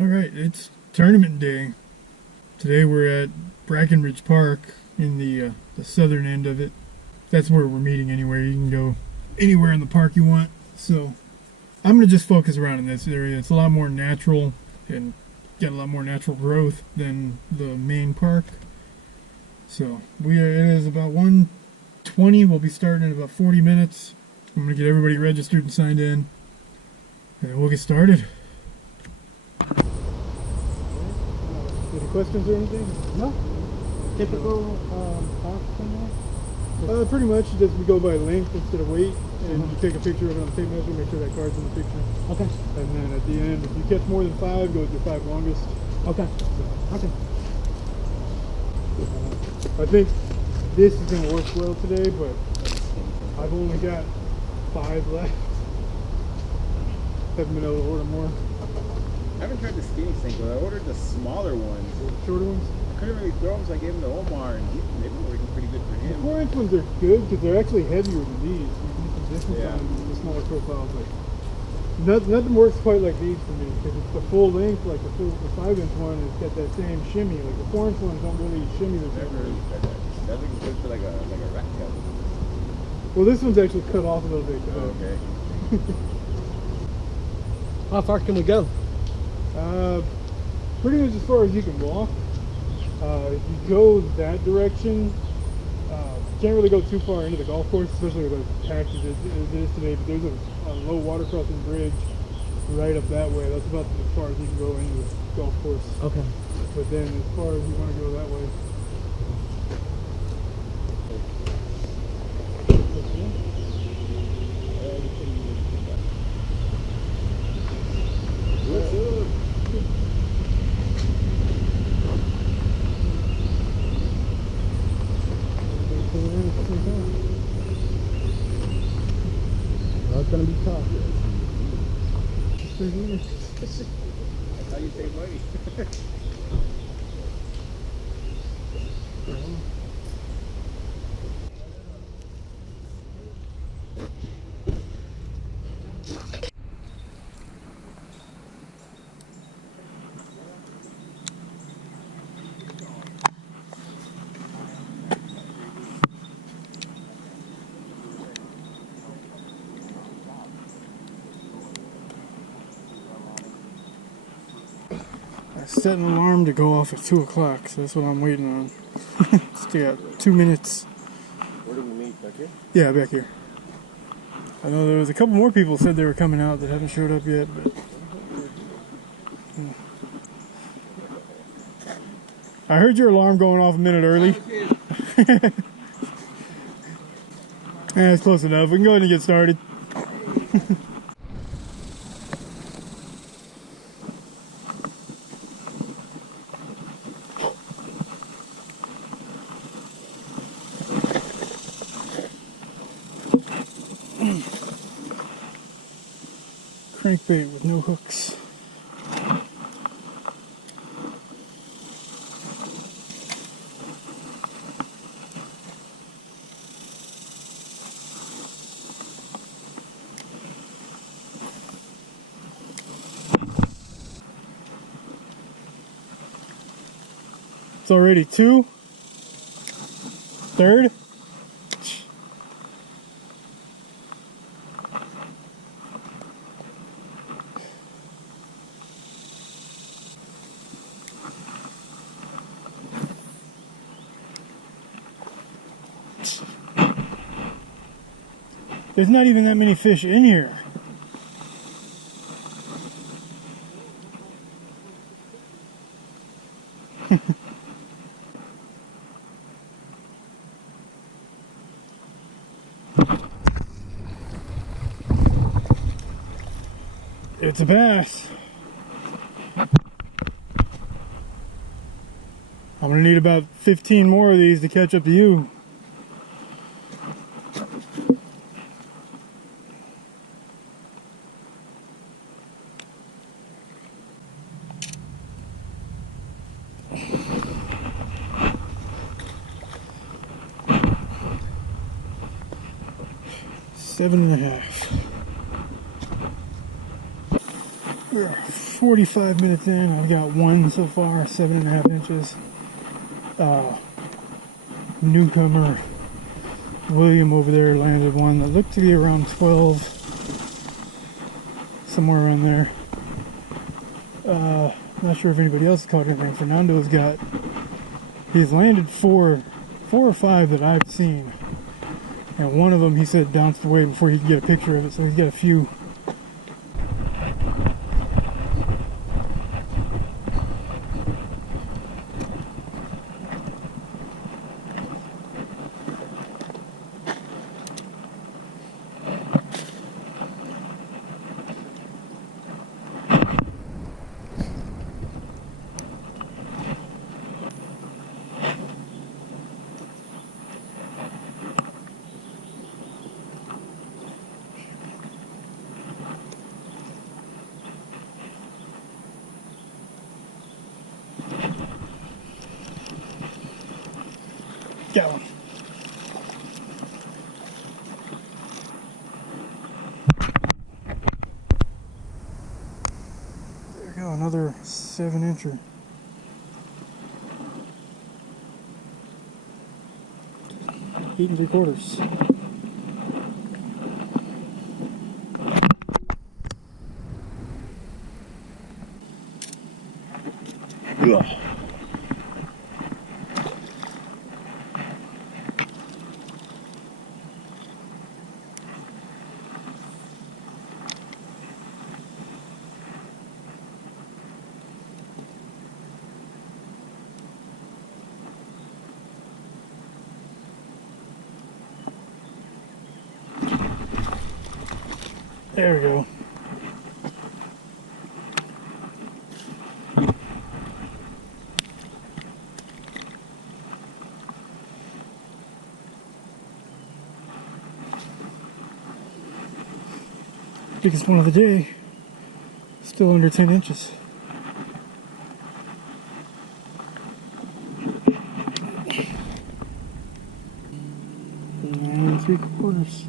Alright, it's tournament day. Today we're at Brackenridge Park in the southern end of it. That's where we're meeting anyway. You can go anywhere in the park you want. So I'm going to just focus around in this area. It's a lot more natural and got a lot more natural growth than the main park. So it is about 1:20. We'll be starting in about 40 minutes. I'm going to get everybody registered and signed in. And we'll get started. Any questions or anything? No. Typical park somewhere? Pretty much just we go by length instead of weight, and you take a picture of it on the tape measure, make sure that card's in the picture. Okay. And then at the end, if you catch more than 5, go with your 5 longest. Okay. Okay. I think this is going to work well today, but I've only got 5 left. Haven't been able to order more. I haven't tried the skinny sink, but I ordered the smaller ones. The shorter ones? I couldn't really throw them, so I gave them to Omar, and they've been working pretty good for The him. 4-inch ones are good because they're actually heavier than these. You can see some difference on the smaller profiles. But nothing works quite like these for me because it's the full length, like the 5-inch one has got that same shimmy. Like the 4-inch ones don't really shimmy the same. Never really tried that. That looks good for like a rat tail. Well, this one's actually cut off a little bit. Oh, okay. How far can we go? Pretty much as far as you can walk. If you go that direction, you can't really go too far into the golf course, especially with as packed as it is today. But there's a low water crossing bridge right up that way. That's about as far as you can go into the golf course. Okay. But then as far as you want to go that way. That's gonna be tough. That's how you save money. Set an alarm to go off at 2 o'clock, so that's what I'm waiting on. Still got 2 minutes. Where do we meet? Back here? Yeah, back here. I know there was a couple more people said they were coming out that haven't showed up yet, but I heard your alarm going off a minute early. Yeah, it's close enough. We can go ahead and get started. Crankbait with no hooks. It's already 2. Third. There's not even that many fish in here. It's a bass. I'm gonna need about 15 more of these to catch up to you. $7.5. 45 minutes in, I've got one so far, 7.5 inches. Newcomer William over there landed one that looked to be around 12, somewhere around there. Not sure if anybody else caught anything. Fernando's got, he's landed four or five that I've seen, and one of them he said bounced away before he could get a picture of it, so he's got a few. Got one. There we go, another 7-incher. Eight and 3/4. Ugh. There we go. Biggest one of the day. Still under 10 inches. And 3/4.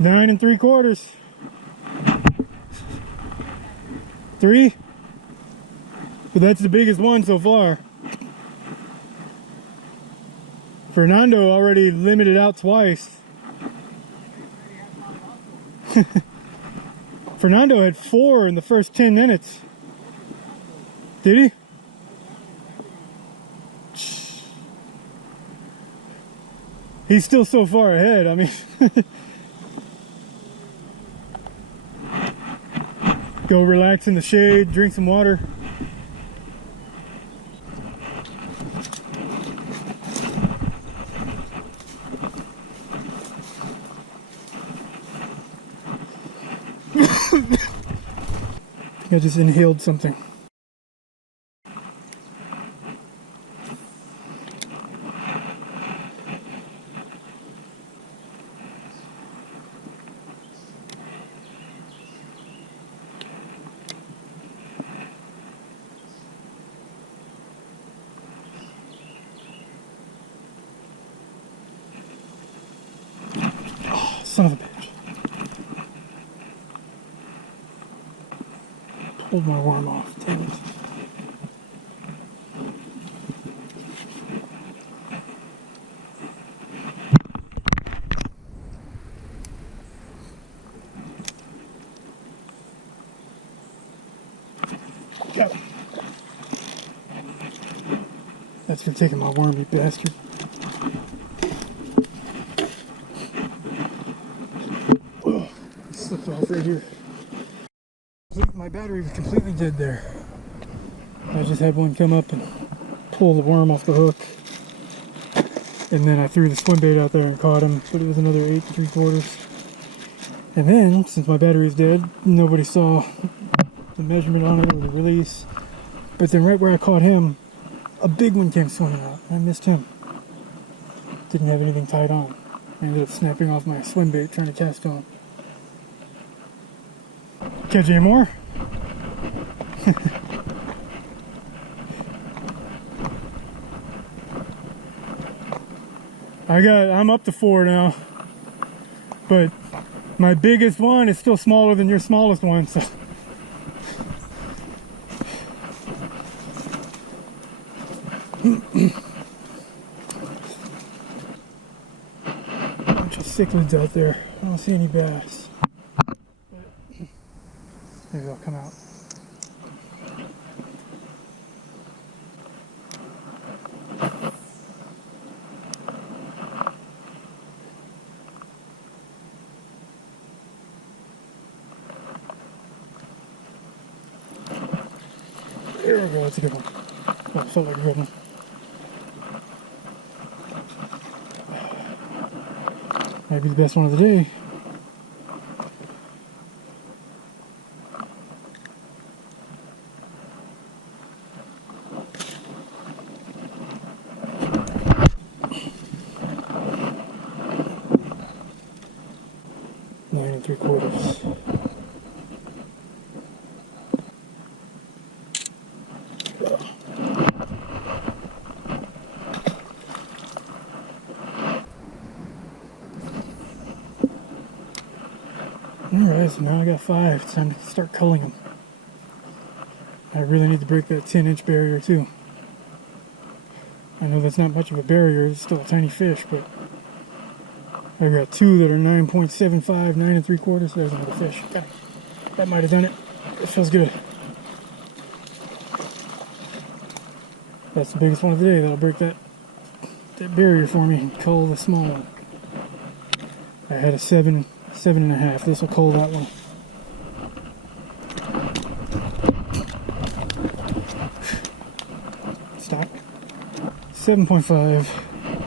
Nine and 3/4. 3. But that's the biggest one so far. Fernando already limited out twice. Fernando had 4 in the first 10 minutes. Did he? He's still so far ahead. I mean, go relax in the shade, drink some water. I just inhaled something. Oh, son of a bitch. Pulled my worm off, damn it. Got it. That's for taking my worm, you bastard. Whoa, slipped off right here. My battery was completely dead there. I just had one come up and pull the worm off the hook, and then I threw the swim bait out there and caught him, but it was another 8 3/4. And then, since my battery's dead, nobody saw the measurement on it or the release. But then right where I caught him, a big one came swimming out. I missed him. Didn't have anything tied on. I ended up snapping off my swim bait trying to cast on. Catch any more? I I'm up to 4 now. But my biggest one is still smaller than your smallest one, so. Bunch of cichlids out there. I don't see any bass. Maybe they'll come out. There we go, that's a good one. Oh, felt like a good one. Might be the best one of the day. Nine and 3/4. Alright, so now I got 5. It's time to start culling them. I really need to break that 10-inch barrier too. I know that's not much of a barrier, it's still a tiny fish, but I got 2 that are 9.75, 9 and 3/4. There's another fish. Okay. That might have done it. It feels good. That's the biggest one of the day. That'll break that barrier for me and cull the small one. I had a 7.5. This will cull that one. Stop. 7.5,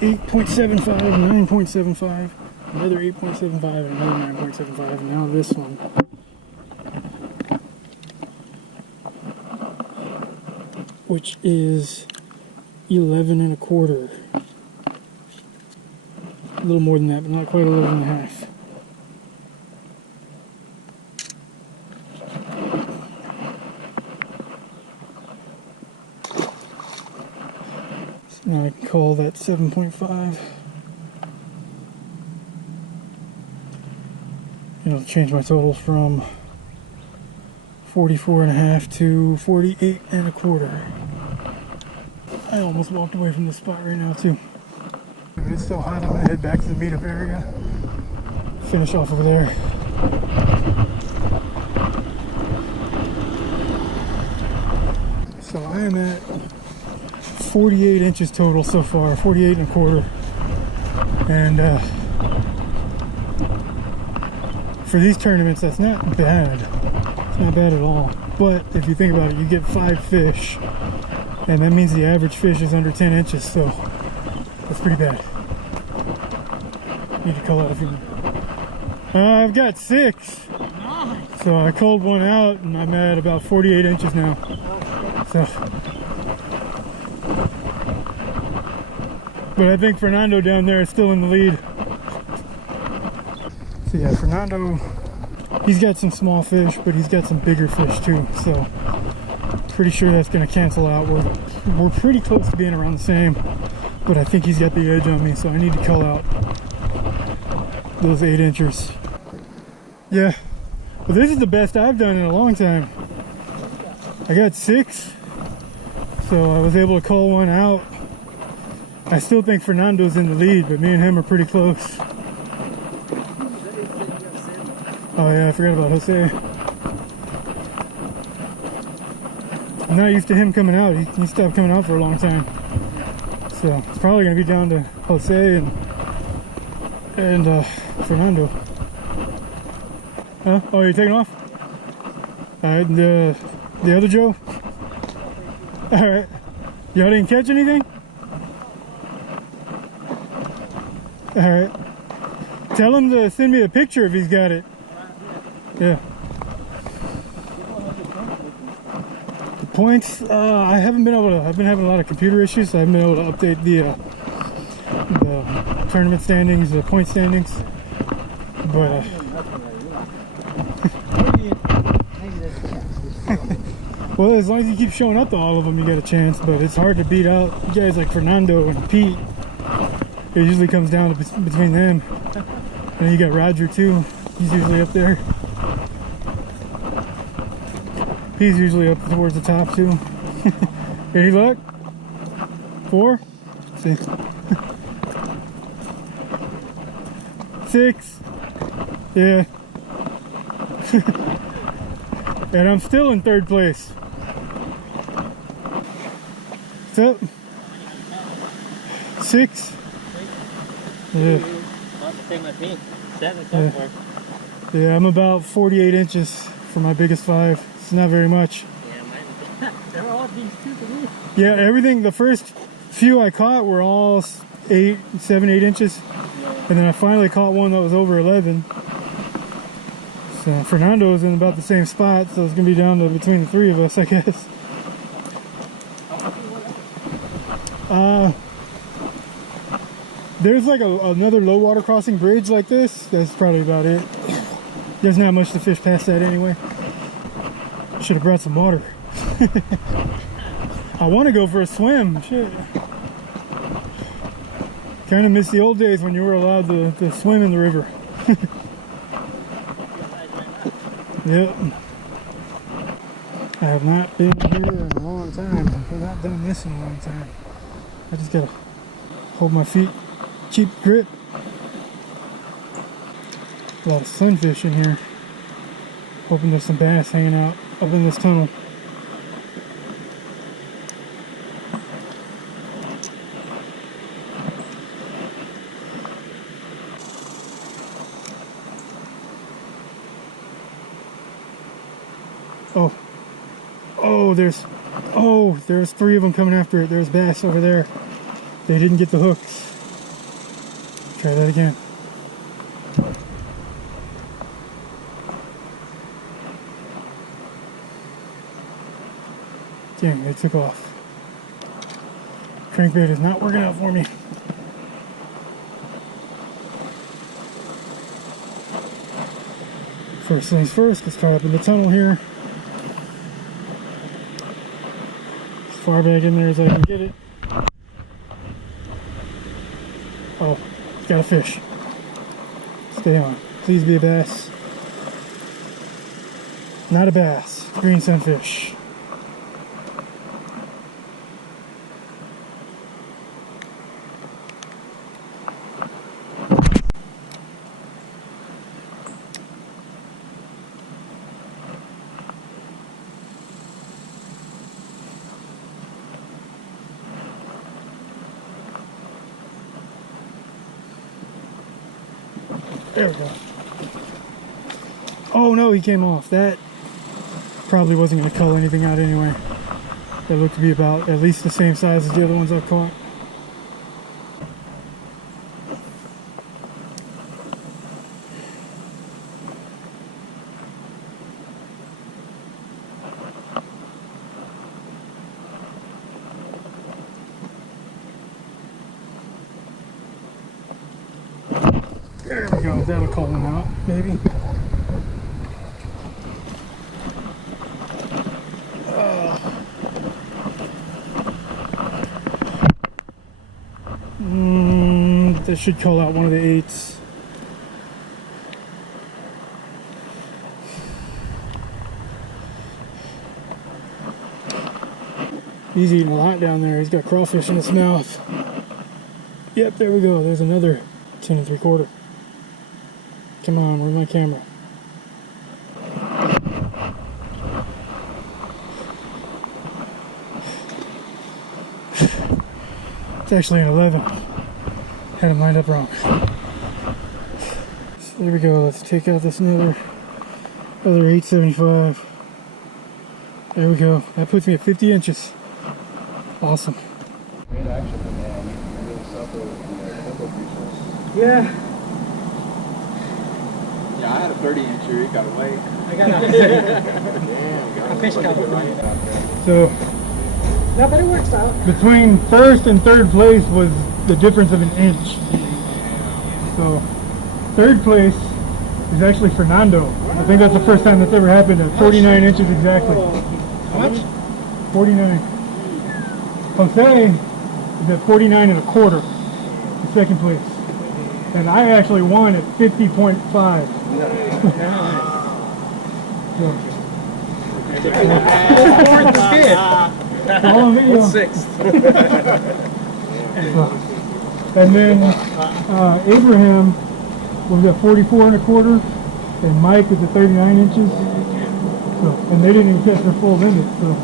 8.75, 9.75, another 8.75, and another 9.75, and now this one. Which is 11.25. A little more than that, but not quite 11.5. So now I can call that 7.5. It'll change my total from 44.5 to 48.25. I almost walked away from the spot right now too. It's still hot. I'm gonna head back to the meetup area. Finish off over there. So I am at 48 inches total so far, 48.25. And for these tournaments, that's not bad. It's not bad at all. But if you think about it, you get 5 fish, and that means the average fish is under 10 inches, so that's pretty bad. Need to cull out a few. I've got 6. So I culled one out, and I'm at about 48 inches now. So, but I think Fernando down there is still in the lead. So yeah, Fernando, he's got some small fish, but he's got some bigger fish too. So pretty sure that's going to cancel out. We're pretty close to being around the same, but I think he's got the edge on me, so I need to cull out those 8 inchers. Yeah, but this is the best I've done in a long time. I got 6, so I was able to cull one out. I still think Fernando's in the lead, but me and him are pretty close. Oh yeah, I forgot about Jose. I'm not used to him coming out. He stopped coming out for a long time. So it's probably going to be down to Jose and Fernando. Huh? Oh, you're taking off? Alright, the other Joe? Alright. Y'all didn't catch anything? Alright. Tell him to send me a picture if he's got it. Yeah. The points, I haven't been able to, I've been having a lot of computer issues, so I haven't been able to update the tournament standings, the point standings. But, well, as long as you keep showing up to all of them, you got a chance, but it's hard to beat out guys like Fernando and Pete. It usually comes down to between them. And then you got Roger too. He's usually up there. He's usually up towards the top too. Any luck? 4? 6. 6. Yeah. And I'm still in 3rd place. What's up? 6. Yeah. Yeah, I'm about 48 inches for my biggest 5. It's not very much. Yeah, mine. They're all these two to me. Yeah, everything, the first few I caught were all 8, 7, 8 inches. And then I finally caught one that was over 11. So Fernando's in about the same spot, so it's gonna be down to between the 3 of us, I guess. There's like another low water crossing bridge like this. That's probably about it. There's not much to fish past that anyway. Should have brought some water. I want to go for a swim. Shit. Kind of miss the old days when you were allowed to swim in the river. Yep. I have not been here in a long time. I've not done this in a long time. I just gotta hold my feet. Cheap grip. A lot of sunfish in here. Hoping there's some bass hanging out up in this tunnel. There's 3 of them coming after it. There's bass over there. They didn't get the hooks. Try that again. Dang, they took off. Crankbait is not working out for me. First things first, let's caught up in the tunnel here. As far back in there as I can get it. Oh, got a fish. Stay on. Please be a bass. Not a bass. Green sunfish. There we go. Oh no, he came off. That probably wasn't going to cull anything out anyway. That looked to be about at least the same size as the other ones I've caught. There we go, that'll call him out, maybe. This should call out one of the 8s. He's eating a lot down there. He's got crawfish in his mouth. Yep, there we go. There's another 10 3/4. Come on, where's my camera? It's actually an 11. Had him lined up wrong. So there we go. Let's take out this other 875. There we go. That puts me at 50 inches. Awesome. Yeah. Yeah, I had a 30-incher. It got away. I got a fish couple. So, No, but it works out. between 1st and 3rd place was the difference of an inch. So, 3rd place is actually Fernando. I think that's the first time that's ever happened at 49 inches exactly. How much? 49. Jose is at 49 1/4. second place. And I actually won at 50.5. So, Fourth or fifth. all on video. Sixth. And then Abraham was at 44 and a quarter, and Mike is at 39 inches. So, and they didn't even catch their full limit. So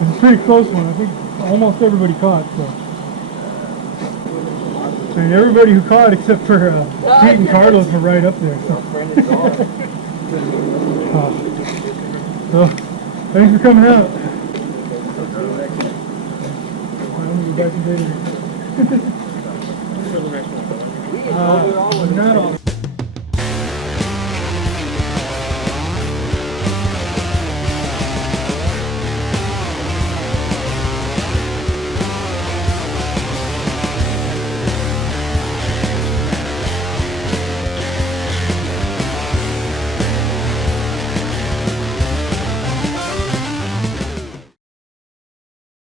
it's a pretty close one. I think almost everybody caught. So. And everybody who caught except for Pete and Carlos were right up there. So. So thanks for coming out. I'm gonna go back to bed. Not all.